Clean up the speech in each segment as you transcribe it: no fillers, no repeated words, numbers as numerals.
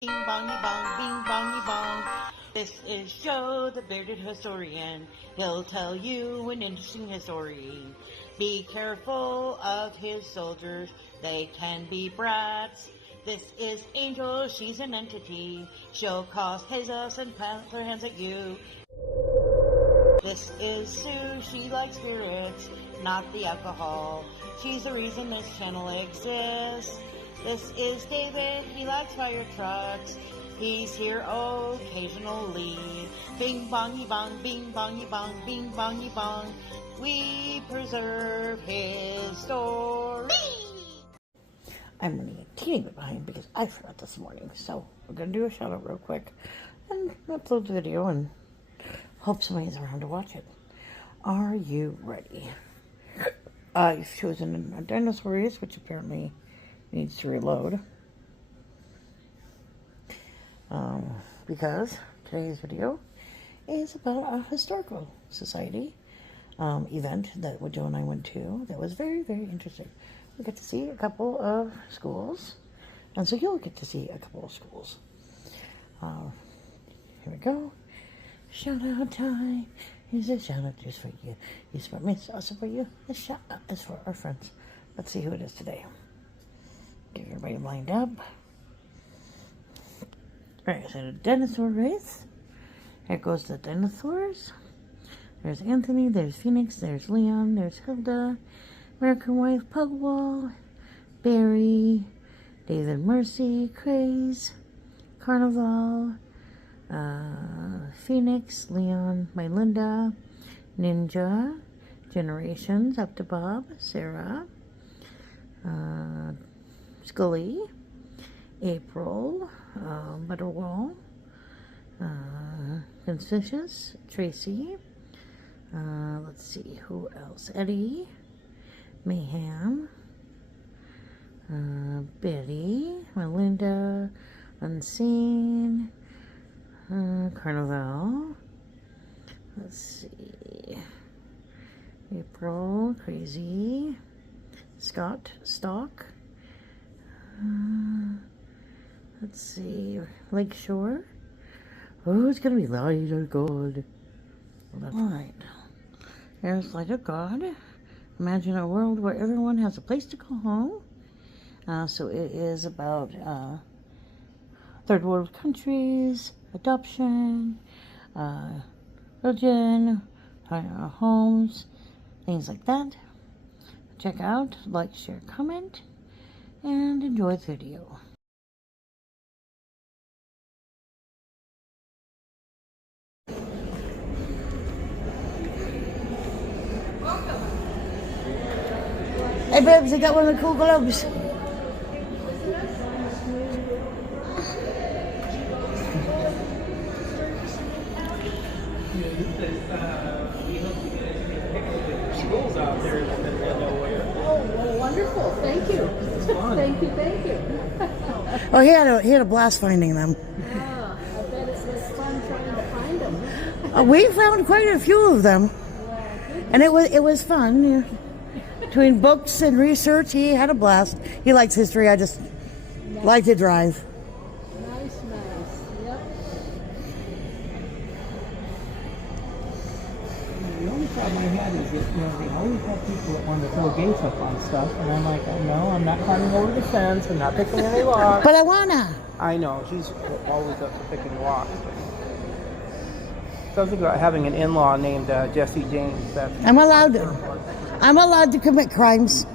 Bing bongy bong, bing bongy bong. This is Joe, the bearded historian. He'll tell you an interesting story. Be careful of his soldiers, they can be brats. This is Angel, she's an entity. She'll cause chaos and plant her hands at you. This is Sue, she likes spirits, not the alcohol. She's the reason this channel exists. This is David, he likes fire trucks. He's here occasionally. Bing bongy bong, bing bongy bong, bing bongy bong. We preserve his story. I'm running a teeny bit behind because I forgot this morning. So we're going to do a shout out real quick and upload the video and hope somebody's around to watch it. Are you ready? I've chosen a dinosaur race, which apparently needs to reload. Because today's video is about a historical society event that Joe and I went to that was very, very interesting. We got to see a couple of schools, and so you'll get to see a couple of schools. Here we go. Shout out time. Here's a shout out just for you. You support me, it's also for you. The shout out is for our friends. Let's see who it is today. Get everybody lined up. Alright, so the dinosaur race. Here goes the dinosaurs. There's Anthony, there's Phoenix, there's Leon, there's Hilda, American Wife, Pugwall, Barry, David Mercy, Craze, Carnival, Phoenix, Leon, My Linda, Ninja, Generations, Up to Bob, Sarah, Scully, April, Butterwall, Conspicuous, Tracy, let's see, who else? Eddie, Mayhem, Betty, Melinda, Unseen, Carnival, let's see, April, Crazy, Scott, Stock, let's see, Lakeshore. Oh, it's gonna be Light of God. Alright, there's Light of God. Imagine a world where everyone has a place to go home. So it is about third world countries, adoption, religion, homes, things like that. Check out, like, share, comment, and enjoy the video. Hey babes, I got one of the cool globes. Schools out there in the middle of nowhere. Oh, wonderful. Thank you. Thank you, thank you. Oh, he had a blast finding them. Yeah, I bet it was fun trying to find them. We found quite a few of them. And it was fun. Yeah. Between books and research, he had a blast. He likes history. I just like to drive. Nice. Yep. The only problem I had is that, they always have people that want to throw gates up on stuff, and I'm like, oh, no, I'm not climbing over the fence, I'm not picking any locks. But I wanna. I know, she's always up to picking locks. Something about having an in-law named Jesse James. I'm allowed to commit crimes.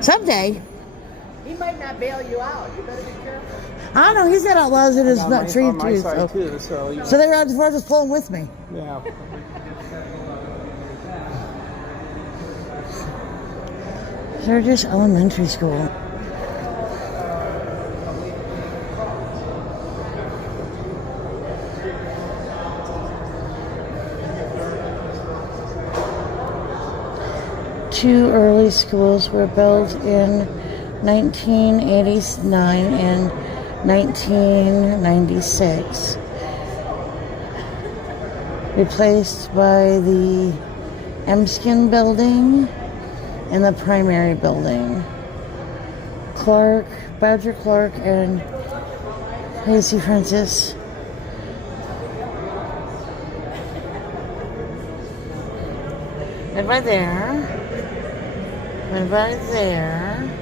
Someday. He might not bail you out. You better be careful. I don't know, he's got outlaws in his tree on my too. side too, so So they were just pulling with me. yeah. Sturgis Elementary School. Two early schools were built in 1989 and 1996. Replaced by the Emskin building and the primary building. Clark, Badger Clark, and Casey Francis. And right there. And right there.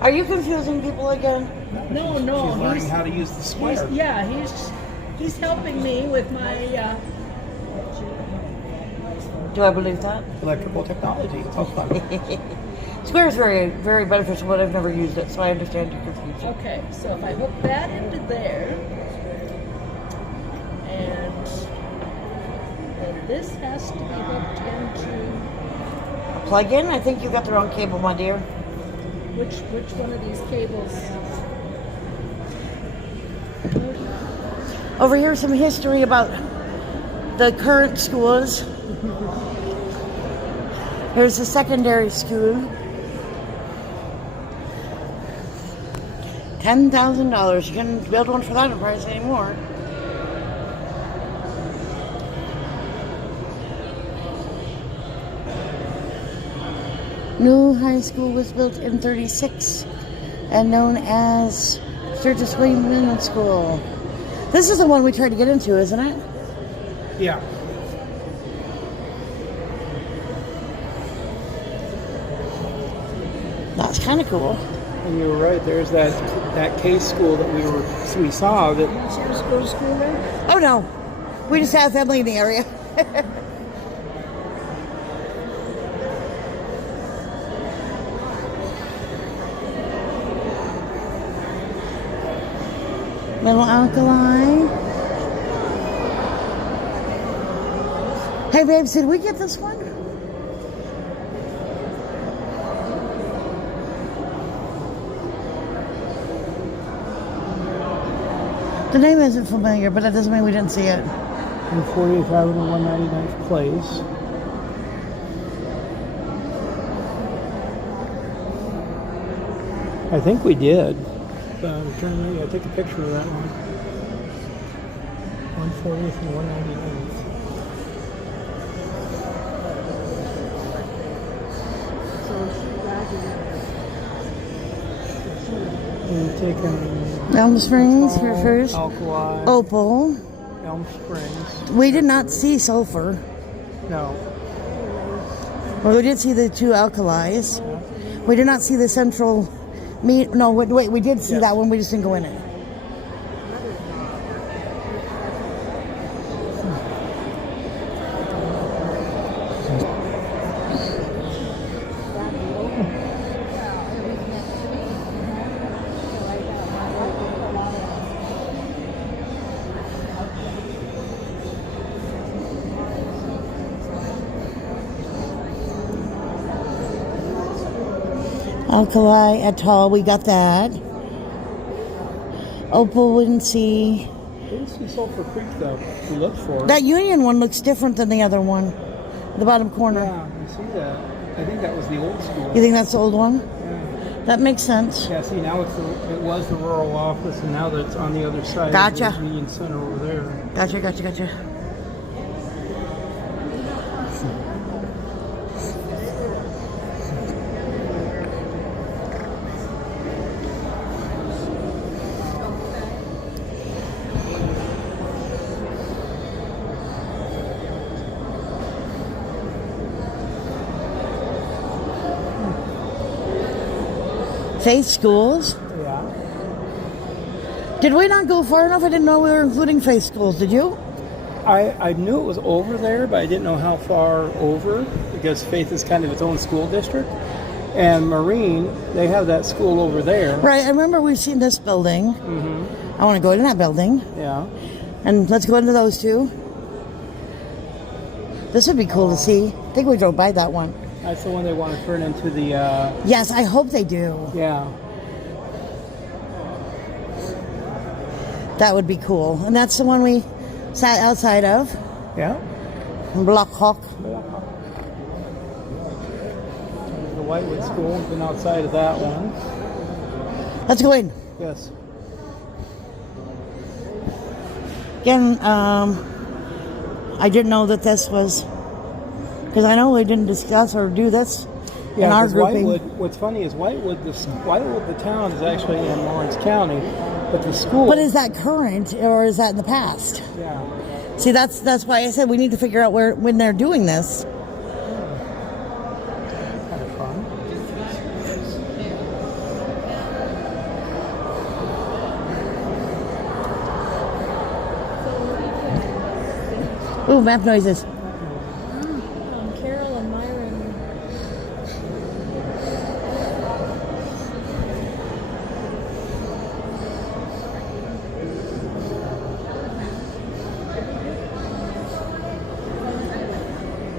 Are you confusing people again? No, She's learning he's, how to use the square. he's helping me with my, Do I believe that? Electrical technology. It's all fun. Square is very, very beneficial, but I've never used it, so I understand your confusion. okay, so if I hook that into there, and then this has to be hooked into, Plug in? I think you got the wrong cable, my dear. which one of these cables? Over here, some history about the current schools. Here's the secondary school. $10,000. You couldn't build one for that price anymore. New high school was built in '36 and known as Sturgis and Meade School. This is the one we tried to get into, isn't it? Yeah. That's kind of cool. And you were right. There's that K school that we saw that. Does go to school there? Oh no, we just have family in the area. Little alkali. Hey babes, did we get this one? The name isn't familiar, but that doesn't mean we didn't see it. In 40th Avenue, 199th Place. I think we did. I'm trying to I take a picture of that one. 140th and 199th. We've taken Elm Springs here first. Alkali, Opal. Elm Springs. We did not see sulfur. No. Well, we did see the two alkalis. Yeah. We did not see the central meat. No, wait, we did see Yes. that one. We just didn't go in it. Alkali Atoll, we got that. Opal wouldn't see. Didn't see Sulphur Creek though. We looked for it. That Union one looks different than the other one. The bottom corner. Yeah, you see that. I think that was the old school. You think that's the old one? Yeah. That makes sense. Yeah, see now it was the rural office and now that's on the other side. Gotcha. Of the Union Center over there. Gotcha. Faith schools. Yeah. Did we not go far enough? I didn't know we were including faith schools. Did you? I knew it was over there, but I didn't know how far over because Faith is kind of its own school district. And Marine, they have that school over there. Right. I remember we've seen this building. Mm-hmm. I want to go into that building. Yeah. And let's go into those two. This would be cool to see. I think we drove by that one. That's the one they want to turn into the. Yes, I hope they do. Yeah. That would be cool. And that's the one we sat outside of. Yeah. Black Hawk. The Whitewood School. We've been outside of that one. Let's go in. Yes. Again, I didn't know that this was, because I know we didn't discuss or do this in our 'cause grouping. Whitewood, what's funny is Whitewood, the town is actually in Lawrence County, but the school. But is that current or is that in the past? Yeah. See, that's why I said we need to figure out when they're doing this. Kind of fun. Ooh, map noises. Carol and Myron.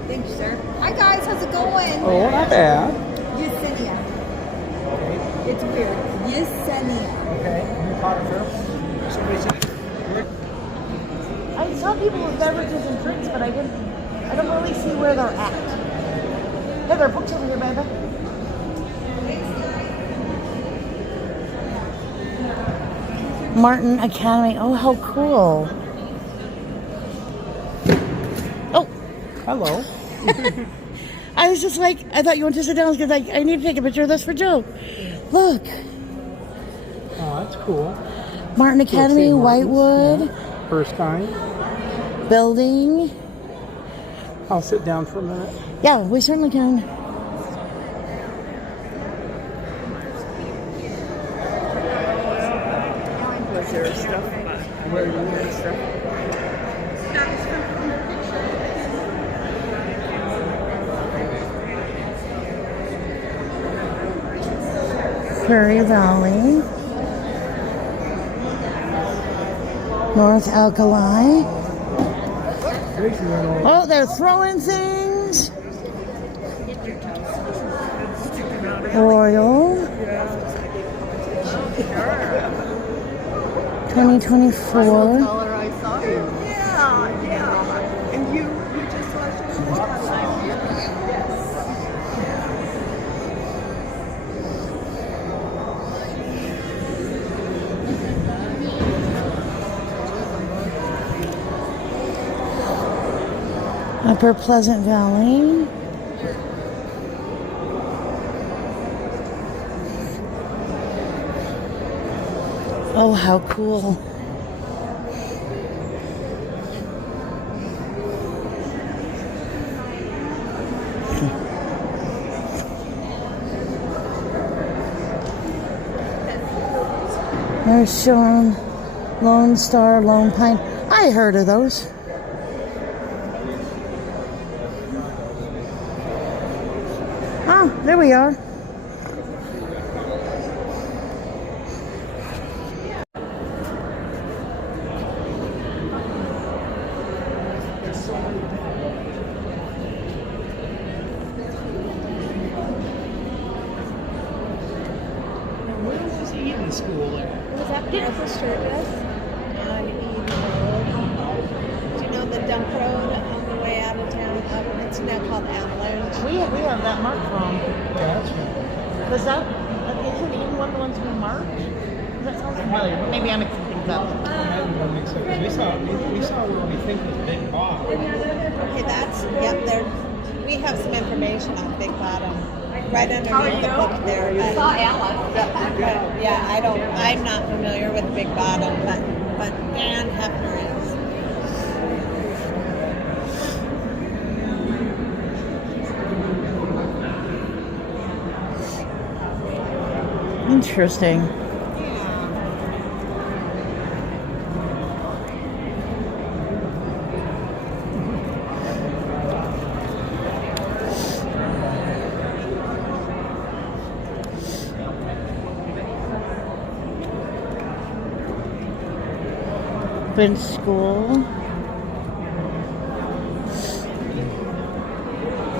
Thank you, sir. Hi guys, how's it going? Oh, not bad. Yesenia. It's weird. Yesenia. Okay. I saw people with beverages and drinks, but I don't really see where they're at. Hey, there are books over here, baby. Martin Academy. Oh, how cool. Oh, Hello. I was just like, I thought you wanted to sit down because I need to take a picture of this for Joe. Look. Oh, that's cool. Martin Academy, St. Martin's, Whitewood, yeah. First time. building. I'll sit down for a minute. Yeah, we certainly can. Was there stuff where you had stuff? Prairie Valley. North Alkali. Oh, they're throwing things. Royal. 2024. Color I saw you. Yeah. And you just watched it. Upper Pleasant Valley. Oh, how cool. There's showing Lone Star, Lone Pine. I heard of those. Oh, there we are. Where was he in school there? It was up north of Sturgis on Meade Road. Do you know the dump road on the way out of town? It's now called Avalanche. We have that marked wrong. Yeah, that's right. Because isn't even one of the ones we marked? That sounds familiar. Maybe I'm mixing things up. We saw where we think was Big Bob. Okay, yep, there. We have some information on Big Bottom. Right underneath the book there. I'm not familiar with Big Bottom, but Dan Hefner is. Interesting. Been school.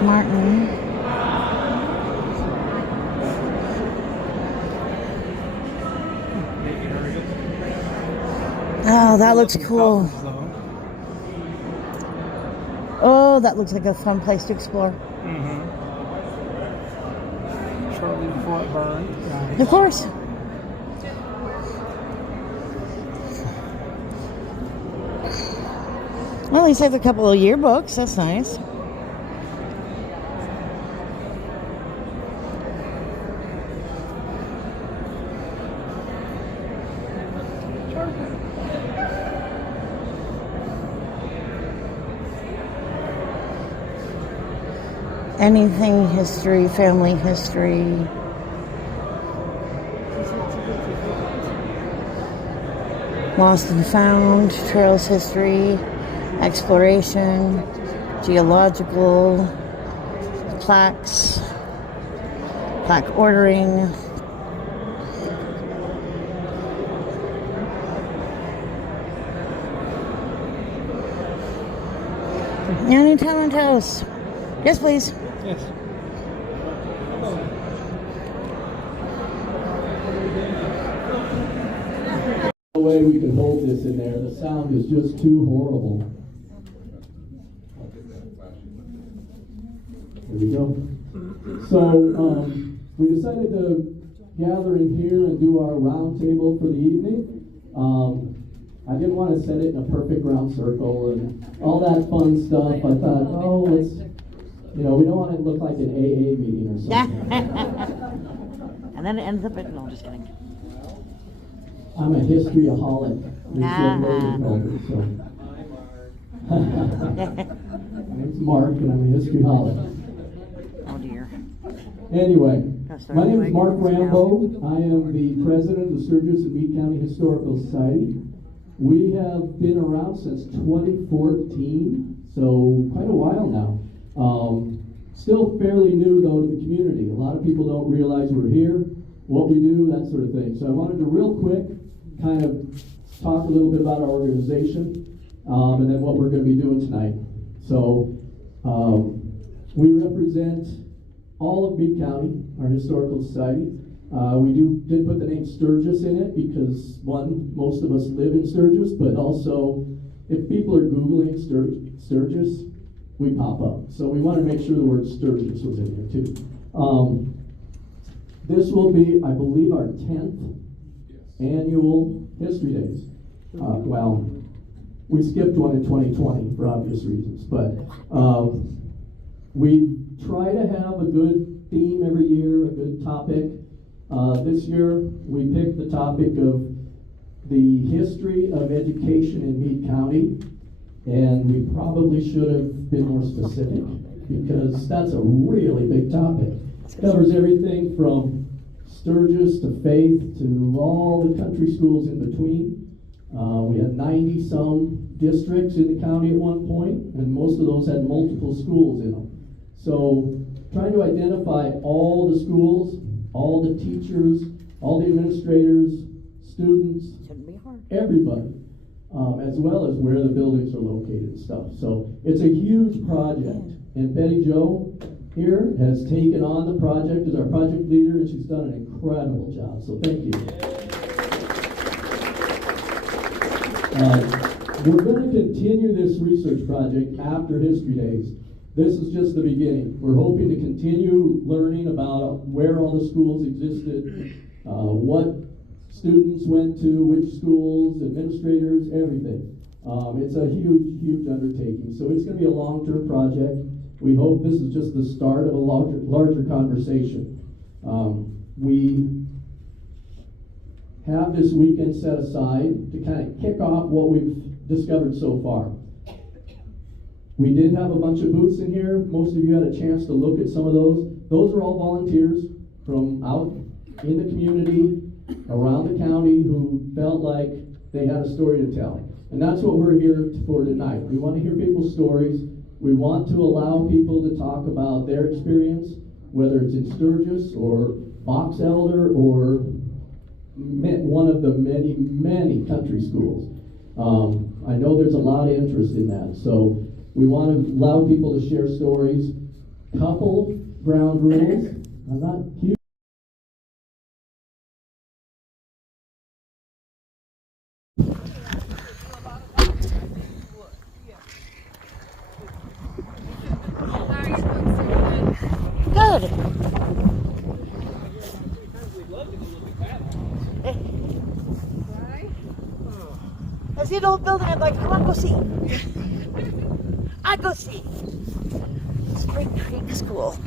Martin. Oh, that looks cool. Oh, that looks like a fun place to explore. Shortly before it burned. Of course. Well, at least I have a couple of yearbooks. That's nice. Anything history, family history. Lost and found, trails history, exploration, geological, plaques, plaque ordering. Any talent house. Yes, please. Yes. No way we could hold this in there. The sound is just too horrible. There we go. So we decided to gather in here and do our round table for the evening. I didn't want to set it in a perfect round circle and all that fun stuff. I thought, oh, let's, we don't want it to look like an AA meeting or something. And then it ends up at, no, I'm just kidding. I'm a historyaholic. Ah. My name's Mark, and I'm a historyaholic. Oh dear. Anyway, That's my name is Mark right. Rambo. I am the president of the Sturgis and Meade County Historical Society. We have been around since 2014, so quite a while now. Still fairly new, though, to the community. A lot of people don't realize we're here, what we do, that sort of thing. So I wanted to real quick kind of talk a little bit about our organization and then what we're going to be doing tonight. So we represent all of Meade County, our historical society. We did put the name Sturgis in it because, one, most of us live in Sturgis, but also if people are Googling Sturgis, we pop up. So we want to make sure the word Sturgis was in there too. This will be, I believe, our 10th annual History Days. Well, we skipped one in 2020 for obvious reasons, but we try to have a good theme every year, a good topic. This year, we picked the topic of the history of education in Meade County, and we probably should have been more specific because that's a really big topic. It covers everything from Sturgis to Faith to all the country schools in between. We had 90-some districts in the county at one point, and most of those had multiple schools in them. So trying to identify all the schools, all the teachers, all the administrators, students, Shouldn't be hard. everybody, as well as where the buildings are located and stuff. So it's a huge project. And Betty Jo here has taken on the project as our project leader, and she's done an incredible job. So thank you. We're going to continue this research project after History Days. This is just the beginning. We're hoping to continue learning about where all the schools existed, what students went to, which schools, administrators, everything. It's a huge, huge undertaking. So it's going to be a long-term project. We hope this is just the start of a larger conversation. We have this weekend set aside to kind of kick off what we've discovered so far. We did have a bunch of booths in here. Most of you had a chance to look at some of those. Those are all volunteers from out in the community, around the county, who felt like they had a story to tell. And that's what we're here for tonight. We want to hear people's stories. We want to allow people to talk about their experience, whether it's in Sturgis or Box Elder or one of the many, many country schools. I know there's a lot of interest in that. So we want to allow people to share stories. Couple ground rules. I'm not huge. Good. I see an old building. I'm like, come on, go see. I go see. Spring Creek School.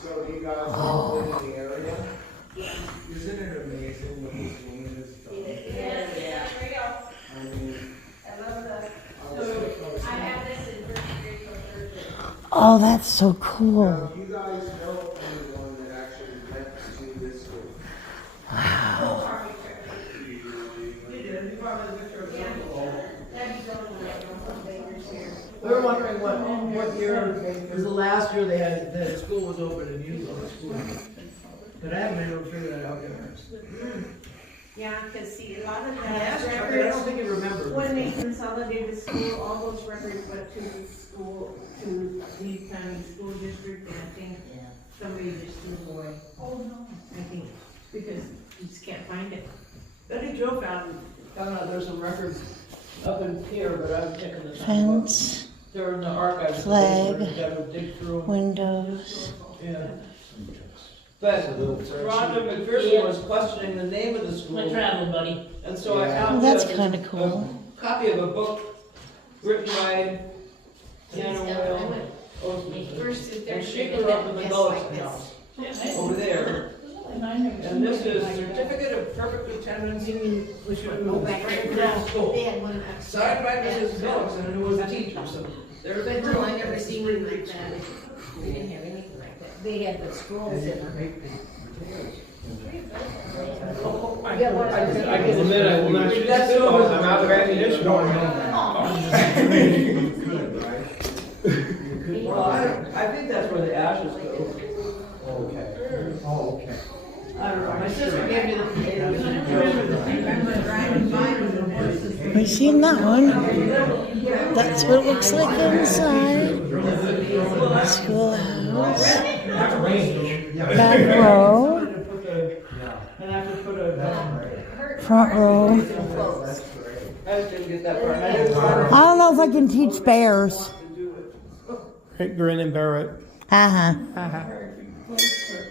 So do you guys all live in the area? Isn't it amazing what this woman has done? Yeah. There we go. I mean, I love that. I have this in first grade till third grade. Oh, that's so cool. now, do you guys know anyone that actually went to this school? We were wondering what year, it was the last year they had, the school was open and you were school. But I haven't been able to figure that out yet. Yeah, because see, a lot of I asked the Chuck, but I don't records, think he remembers. when they consolidated school, all those records went to the school, to the county school district, and I think somebody just threw them away. Oh, no. I think, because you just can't find it. Betty Jo found out there's some records up in here, but I haven't taken the time. Fence, They're in the archives. Flag. You gotta dig through them. windows. Yeah. But Rhonda McPherson was questioning the name of the school. My travel buddy. And so I Oh, found that's a- kind of cool. a copy of a book written by Deanna I Will went Osmond. first to third And she grade, grew up in the and Gullis like this. House over there. And this is certificate of perfect attendance to Oh, back there. school. They had one up. Signed by Mrs. Phillips, and who was a teacher, so there's But a no, I never seen one like that. We didn't have anything like that. They had the schools in them. I can admit I will not shoot That's spitballs. over. I'm out of ammunition. Well, I think that's where the ashes go. Okay. Oh, okay. I don't know, my sister gave me the. We've seen that one. That's what it looks like inside. Schoolhouse. Back row. And I have to put a. Front row. I just didn't get that part. I didn't find I don't know if I can teach bears. Grin and bear it. Uh-huh.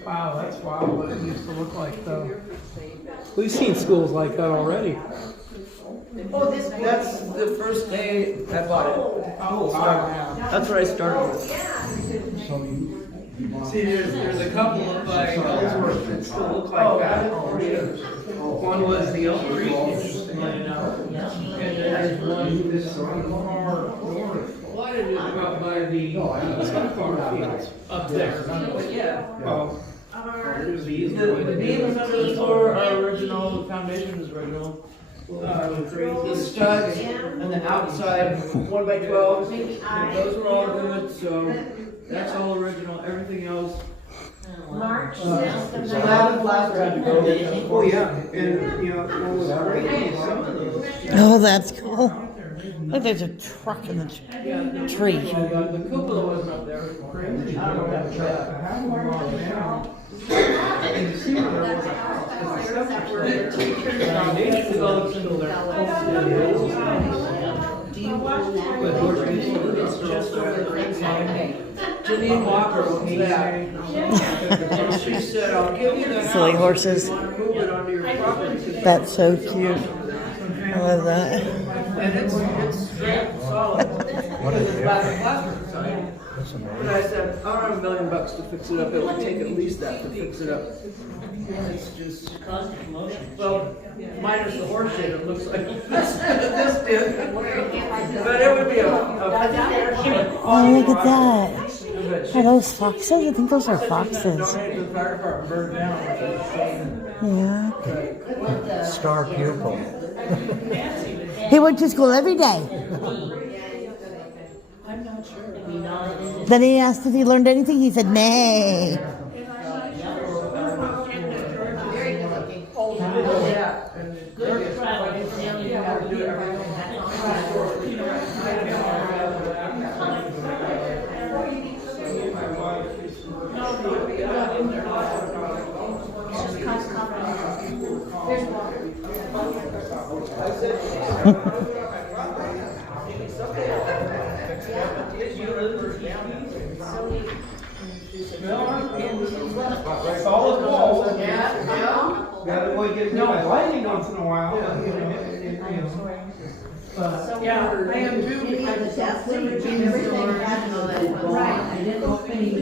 Wow, that's wild what it used to look like though. We've seen schools like that already. That's the first day I bought it. Oh, wow. That's what I started with. See, there's a couple of like Ellsworth that still look like that. One was the Elk Creek, interestingly enough. And then there's one this far north. What is it about by the sunflower fields up there? But yeah. Oh. The beams under the floor are original, the foundation is original. The studs and the outside 1x12, those are all good, so that's all original. Everything else. March. So that plaster had to go. Oh, yeah, and, you know, what was great, some of those. Oh, that's cool. Look, there's a truck in the tree. The cupola wasn't up there. I don't know what that was at. And you see where there was a house, because the stuff was foundation develops into their. Do you want that? But It's just over the fence line. Janine Walker owns that. And she said, I'll give you the house. Silly horses. if you want to move it onto your property. That's so cute. I love that. And it's straight and solid. Because it's plaster inside. But I said, I don't have $1 million to fix it up. It would take at least that to fix it up. It's just, well, minus the horse shit, it looks like this did. But it would be a Oh, look at that. Are those foxes? I think those are foxes. donated to the fire department, burned down, which is a shame. Yeah. Star pupil. He went to school every day. Then he asked if he learned anything. He said, nay. Solid walls. Gotta avoid getting hit by lightning once in a while. Yeah, I am too, because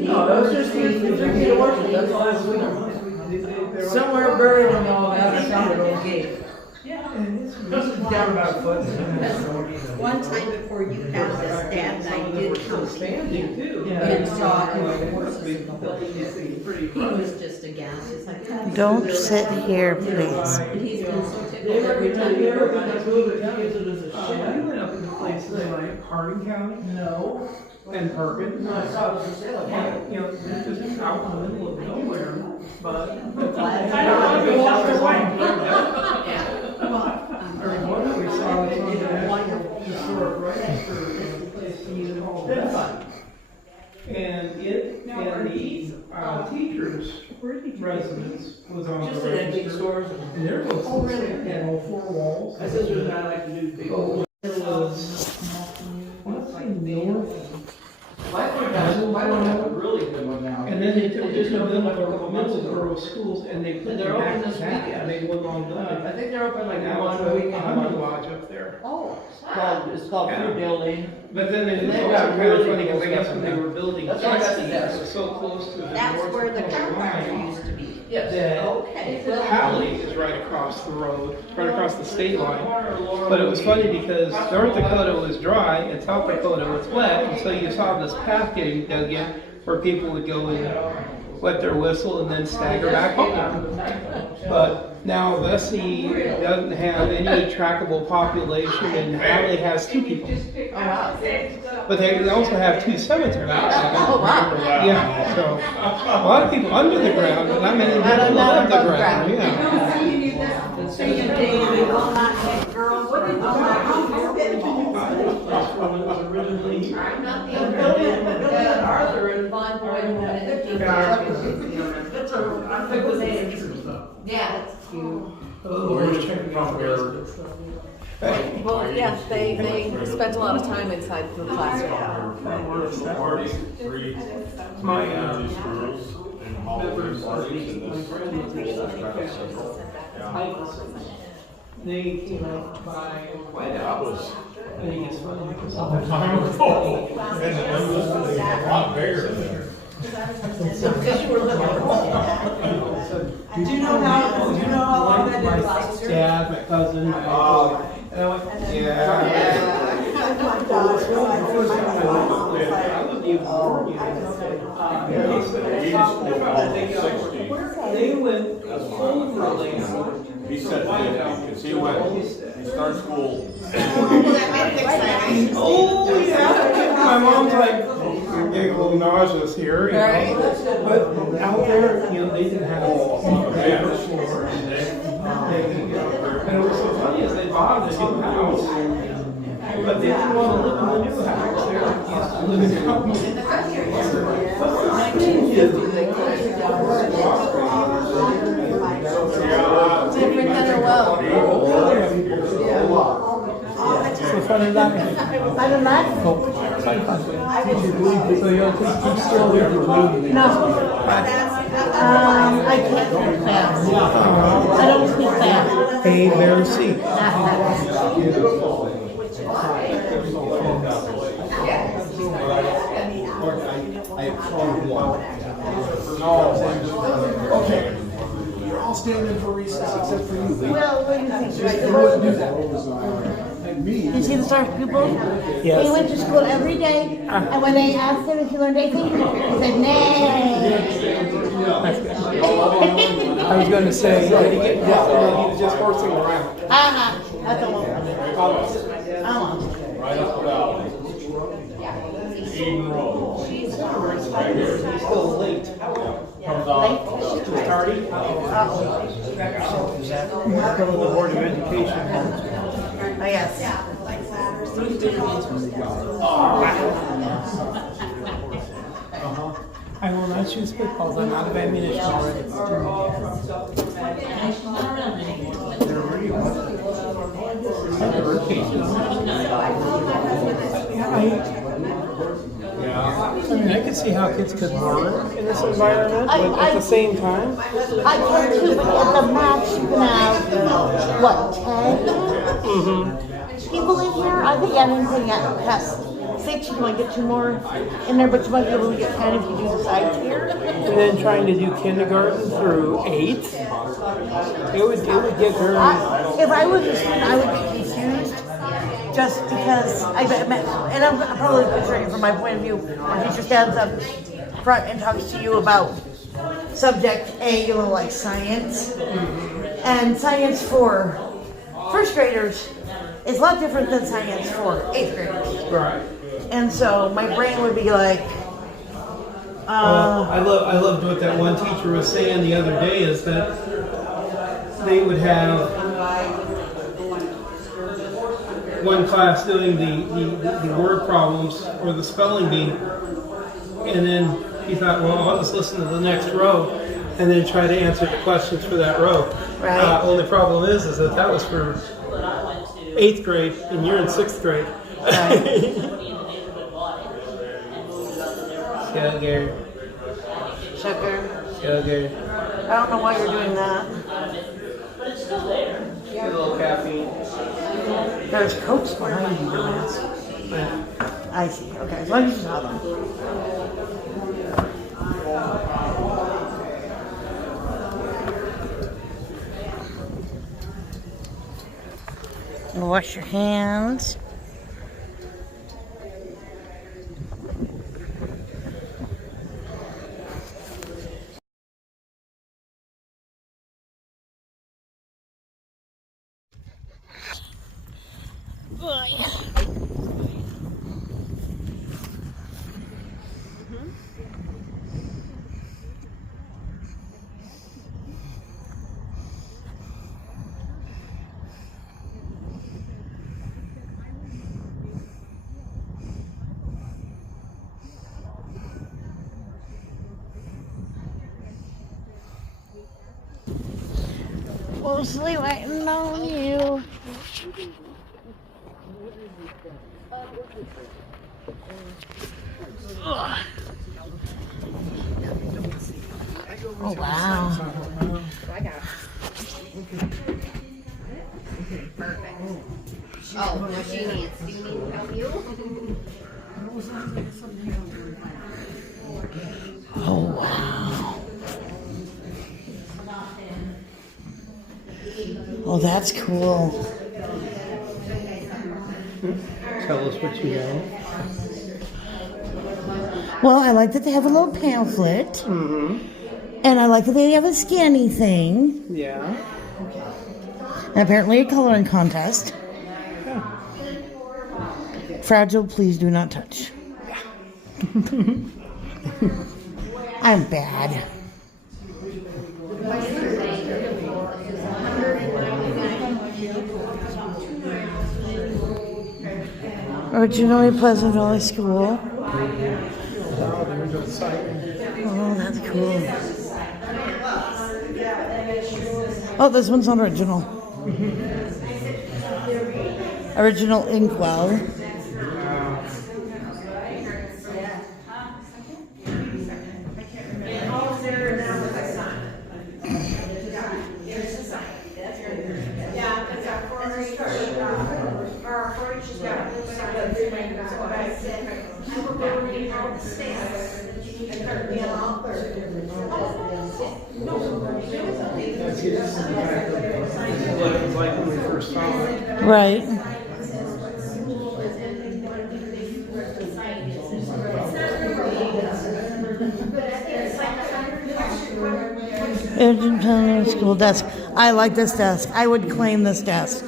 No, that was just the 3 feet of worship, that's all I was doing. Somewhere buried in all that, I found an old gate. Down about a foot. One time before you passed us, Dad and I did come to you and saw the horses in the whole thing. He was just aghast. He's like, "God, Don't sit here, please. and he's been so They tickled every time. went up in the places like Hardin County. No. And Perkins. No, I saw it was for sale. And, you know, they're just out in the middle of nowhere, but. I don't want to walk away. One that we saw was on the National Historic Register, place called Bedford. And it, and the teachers' residence was on the Just an antique register. stores. And there was, Oh, really? and all 4 walls. My sister and I like to do big old. It was, let's say north. My one has a really good one now. And then they took just a Middleborough schools and they put They're them back open to this back. weekend. They went on I building. think they're open like Now one it's a weekend a Hunter month. Lodge up there. Oh, It's called Fruitdale Lane. But then it was They've also got kind of really funny cool because I guess stuff when in they there. were building. That's why I got the it desk. was so close to the that's north where the Dakota campfire line. used to be. Yes. Okay, well, Cali is right across the road, right across the state line. But it was funny because North Dakota was dry and South Dakota was wet, and so you saw this path getting dug in where people would go and wet their whistle and then stagger back home. But now Vesey doesn't have any trackable population and Hadley has 2 people. oh, wow. But they also have 2 cemeteries. Oh, wow. Yeah, so a lot of people under the ground, but not many people above the ground, yeah. So you will not have girls or I'm not the Arthur and Von Boyd and That's a, I'm good with names. yeah, that's cute. Well, yeah, they spent a lot of time inside the classroom. My, they came out by White House. I think it's funny because all the time was A lot bigger than there. Because you were little. Do you know how long that did last year? dad, my cousin, my uncle. And I went, yeah. I wasn't even born yet. They went overland. He said 50, because he started school. Oh, yeah. My mom's like, you're getting a little nauseous here, you know. But out there, you know, they didn't have paper floors. And it was so funny is they bought a new house, but they didn't want to live in the new house. They were used to living out in the Different than a well. So funny that. I don't know. So you'll keep still there for No. I can't speak fast. I don't speak fast. A, bear, C. Okay. You're all standing for recess except for you. Well, what do you think? You wouldn't do that. And me. You see the Star people? Yes. He went to school every day, and when they asked him if he learned anything, he said, nay. I was going to say, he was just horsing around. Uh-huh. That's almost. Almost. Right up the valley. Eden Road. Still late. Comes off. Too tardy. Still in the Board of Education. Oh, yes. I will not shoot spitballs. I'm out of ammunition already. I mean, I can see how kids could learn in this environment, but at the same time, I can too, but at the max you can have, what, 10 people in here? I think anything past 6, you might get 2 more in there, but you might be able to get 10 if you do the sides here. and then trying to do kindergarten through 8, it would get very. If I was a student, I would be confused. Just because and I'm probably portraying from my point of view, when teacher stands up front and talks to you about subject A, you know, like science, and science for first graders is a lot different than science for 8th graders. Right. And so my brain would be like, I loved what that one teacher was saying the other day is that they would have one class doing the word problems or the spelling bee, and then he thought, well, I'll just listen to the next row and then try to answer the questions for that row. Right. Only problem is that was for 8th grade and you're in 6th grade. right. Sugar. Sugar. Sugar. I don't know why you're doing that. A little caffeine. There's coats behind you, dumbass. I see. Okay, as long as you saw them. And wash your hands. Mostly waiting on you. Ugh. Oh, wow. Perfect. Oh, what she needs. Do you need help you? Oh, wow. Oh, that's cool. Tell us what you know. Well, I like that they have a little pamphlet. Mm-hmm. And I like that they have a scanny thing. Yeah. And apparently a coloring contest. Fragile, please do not touch. I'm bad. Originally Pleasant Valley School. Oh, that's cool. Oh, this one's not original. Original Inkwell. Like when we first saw it. Right. Engine School desk. I like this desk. I would claim this desk.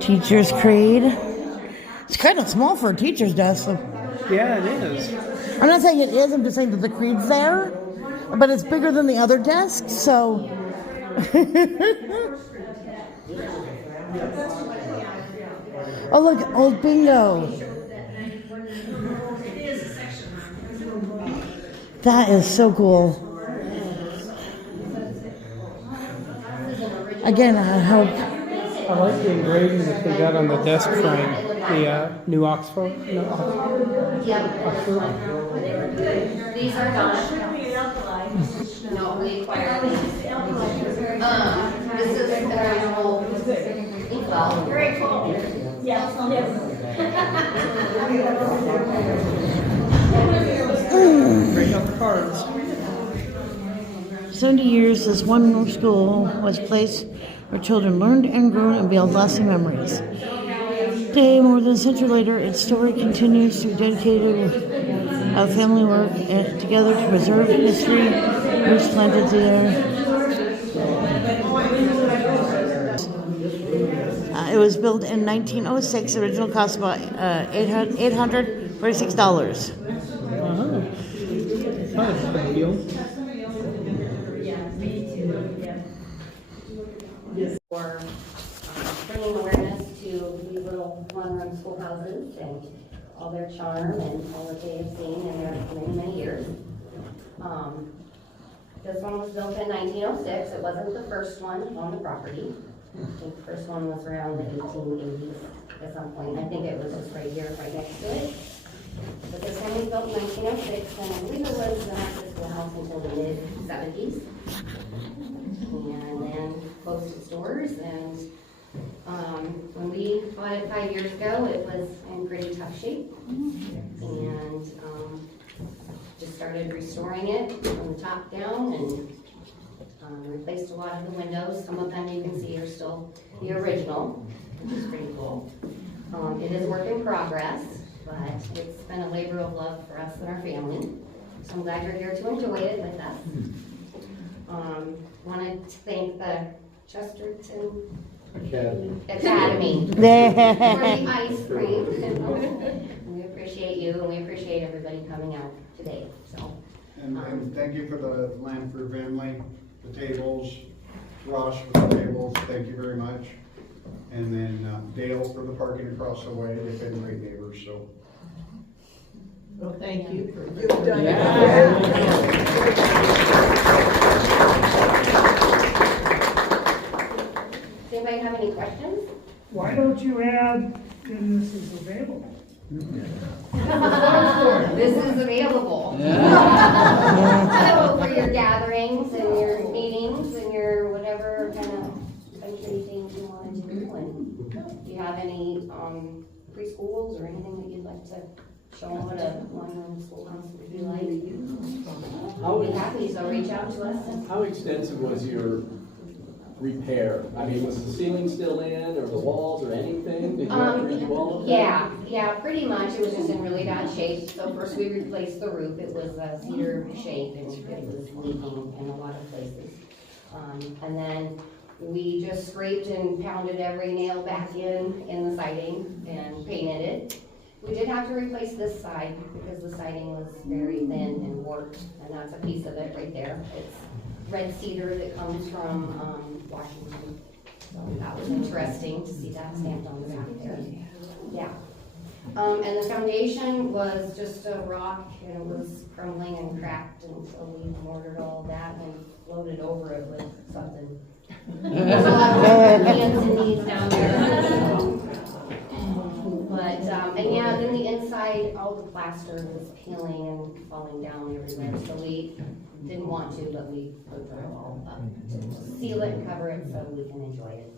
Teacher's Creed. It's kind of small for a teacher's desk. So. Yeah, it is. I'm not saying it is, I'm just saying that the Creed's there. But it's bigger than the other desks, so... Oh, look, old bingo. That is so cool. Again, I hope... I like the engraving that they got on the desk frame. The new Oxford. No, Oxford. These are done. No, we acquired these. This is the original. Well, very cool. Yes, yes. 70 years, this one school was a place where children learned and grew and built lasting memories. Today, more than a century later, its story continues to be dedicated of family work together to preserve history roots planted there. It was built in 1906. The original cost about $846. That's a big deal. For bringing awareness to these little one-room schoolhouses and all their charm and all that they have seen in their many, many years. This one was built in 1906. It wasn't the first one on the property. I think the first one was around the 1880s at some point. I think it was just right here, right next to it. But this one was built in 1906, and I believe it was not the schoolhouse until the mid-70s. And then closed its doors, and when we bought it 5 years ago, it was in pretty tough shape. And just started restoring it from the top down and replaced a lot of the windows. Some of them you can see are still the original, which is pretty cool. It is a work in progress, but it's been a labor of love for us and our family. So I'm glad you're here to enjoy it with us. Wanted to thank the Chesterton Academy for the ice cream. We appreciate you, and we appreciate everybody coming out today. So, and thank you for the Lanford family, the tables, Ross for the tables, thank you very much. And then Dale for the parking across the way. They've been great neighbors, so. Well, thank you for You've done it. Does anybody have any questions? Why don't you add, and this is available? This is available. So for your gatherings and your meetings and your whatever kind of country things you want to do. And do you have any preschools or anything that you'd like to show them what a one-room schoolhouse would be like? We'll be happy, so reach out to us. How extensive was your repair? I mean, was the ceiling still in, or the walls, or anything? Did you have to redo all of that? Yeah, pretty much. It was just in really bad shape. So first we replaced the roof. It was a cedar shape and it was leaking in a lot of places. And then we just scraped and pounded every nail back in the siding and painted it. We did have to replace this side because the siding was very thin and warped, and that's a piece of it right there. It's red cedar that comes from Washington. So that was interesting to see that stamped on the back there. Yeah. And the foundation was just a rock, and it was crumbling and cracked, and so we mortared all that and floated over it with something. There's a lot of hands and knees down there. But, and yeah, then the inside, all the plaster was peeling and falling down everywhere, so we didn't want to, but we put it all up to seal it and cover it so we can enjoy it.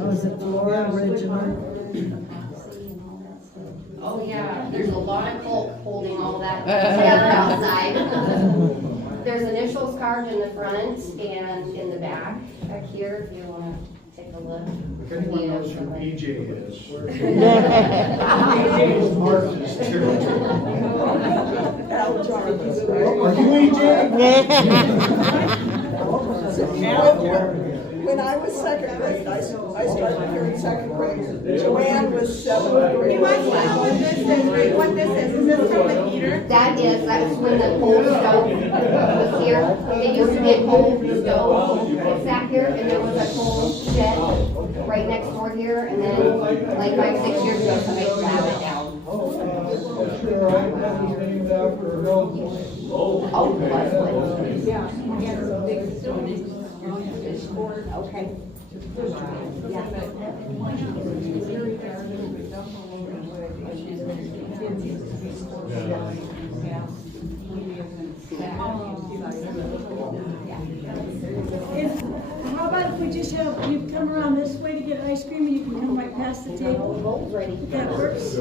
Was the floor original? Oh yeah, there's a lot of coal holding all that together outside. There's initials carved in the front and in the back here, if you want to take a look. If anyone knows who PJ is. PJ is Martha's too. Are you EJ? when I was second grade, I started here in second grade. Joanne was seventh grade. You want to know what this is, right? What this is this from the heater? That was when the coal stove was here. It used to be a coal stove that sat here, and there was a coal shed right next door here, and then like 5-6 years ago, somebody plowed it down. Oh, Westwood. Yeah. Okay. How about if we just have, you come around this way to get ice cream and you can come right past the table? That works?